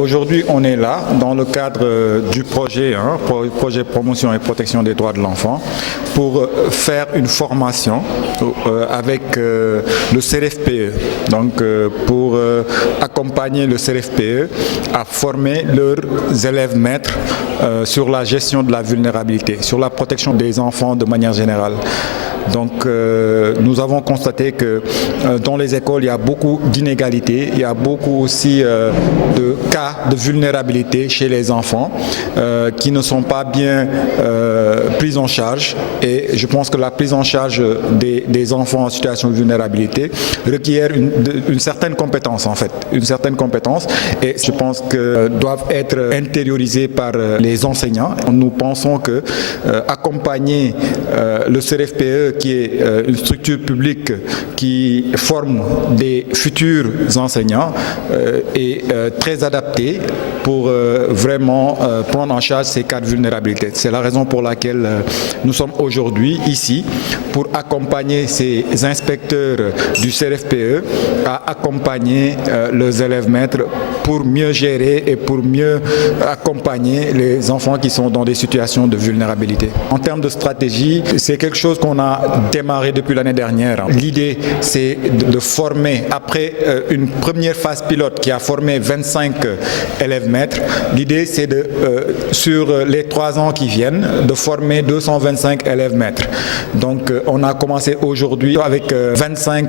Aujourd'hui, on est là dans le cadre du projet, projet promotion et protection des droits de l'enfant, pour faire une formation avec le CRFPE, donc pour accompagner le CRFPE à former leurs élèves maîtres sur la gestion de la vulnérabilité, sur la protection des enfants de manière générale. Donc nous avons constaté que dans les écoles, il y a beaucoup d'inégalités, il y a beaucoup aussi de cas de vulnérabilité chez les enfants qui ne sont pas bien pris en charge, et je pense que la prise en charge des enfants en situation de vulnérabilité requiert une certaine compétence en fait, une certaine compétence, et je pense que doivent être intériorisés par les enseignants. Nous pensons que accompagner le CRFPE, qui est une structure publique qui forme des futurs enseignants, est très adapté pour vraiment prendre en charge ces cas de vulnérabilité. C'est la raison pour laquelle nous sommes aujourd'hui ici, pour accompagner ces inspecteurs du CRFPE à accompagner leurs élèves maîtres pour mieux gérer et pour mieux accompagner les enfants qui sont dans des situations de vulnérabilité. En termes de stratégie, c'est quelque chose qu'on a démarré depuis l'année dernière. L'idée, c'est de former, après une première phase pilote qui a formé 25 élèves maîtres, l'idée c'est de, sur les 3 ans qui viennent, de former 225 élèves maîtres. Donc on a commencé aujourd'hui avec 25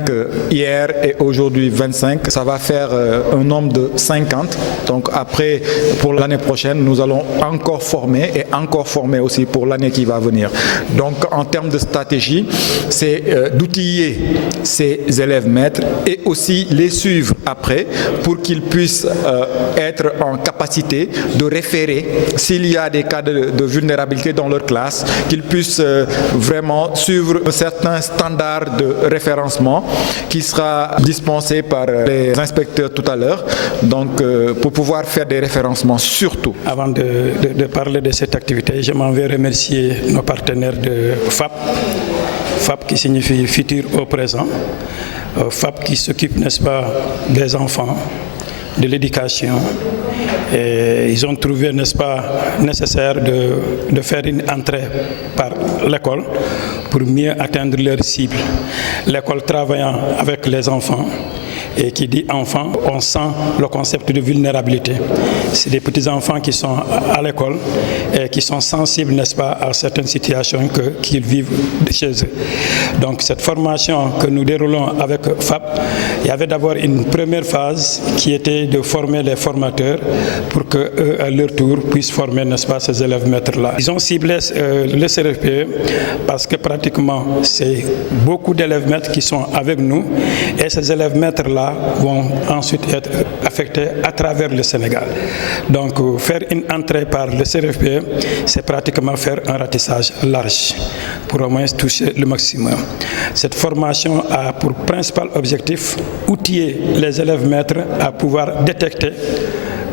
hier et aujourd'hui 25. Ça va faire un nombre de 50. Donc après, pour l'année prochaine, nous allons encore former et encore former aussi pour l'année qui va venir. Donc en termes de stratégie, c'est d'outiller ces élèves maîtres et aussi les suivre après pour qu'ils puissent être en capacité de référer s'il y a des cas de vulnérabilité dans leur classe, qu'ils puissent vraiment suivre un certain standard de référencement qui sera dispensé par les inspecteurs tout à l'heure, donc pour pouvoir faire des référencements surtout. Avant de parler de cette activité, je m'en vais remercier nos partenaires de FAP. FAP qui signifie futur au présent, FAP qui s'occupe, n'est-ce pas, des enfants, de l'éducation. Et ils ont trouvé, n'est-ce pas, nécessaire de faire une entrée par l'école pour mieux atteindre leur cible. L'école travaillant avec les enfants. Et qui dit enfant, on sent le concept de vulnérabilité. C'est des petits-enfants qui sont à l'école et qui sont sensibles, n'est-ce pas, à certaines situations qu'ils vivent chez eux. Donc cette formation que nous déroulons avec FAP, il y avait d'abord une première phase qui était de former les formateurs pour qu'eux, à leur tour, puissent former, n'est-ce pas, ces élèves maîtres-là. Ils ont ciblé le CRFPE parce que pratiquement, c'est beaucoup d'élèves maîtres qui sont avec nous, et ces élèves maîtres-là vont ensuite être affectés à travers le Sénégal. Donc faire une entrée par le CRFPE, c'est pratiquement faire un ratissage large pour au moins toucher le maximum. Cette formation a pour principal objectif outiller les élèves maîtres à pouvoir détecter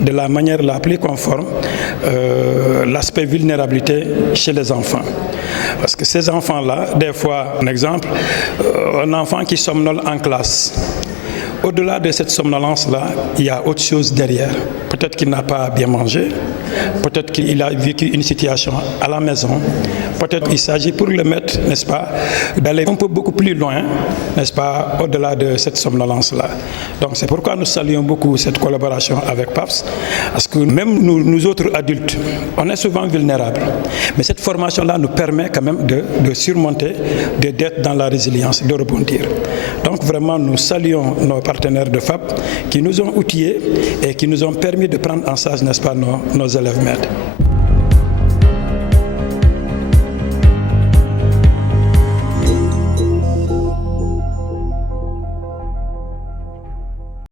de la manière la plus conforme l'aspect vulnérabilité chez les enfants. Parce que ces enfants-là, des fois, un exemple, un enfant qui somnole en classe, au-delà de cette somnolence-là, il y a autre chose derrière. Peut-être qu'il n'a pas bien mangé, peut-être qu'il a vécu une situation à la maison, peut-être qu'il s'agit pour le mettre, n'est-ce pas, d'aller un peu beaucoup plus loin, n'est-ce pas, au-delà de cette somnolence-là. Donc c'est pourquoi nous saluons beaucoup cette collaboration avec PAPS, parce que même nous autres adultes, on est souvent vulnérables. Mais cette formation-là nous permet quand même de surmonter, d'être dans la résilience, de rebondir. Donc vraiment, nous saluons nos partenaires de FAP qui nous ont outillés et qui nous ont permis de prendre en charge, n'est-ce pas, nos élèves maîtres.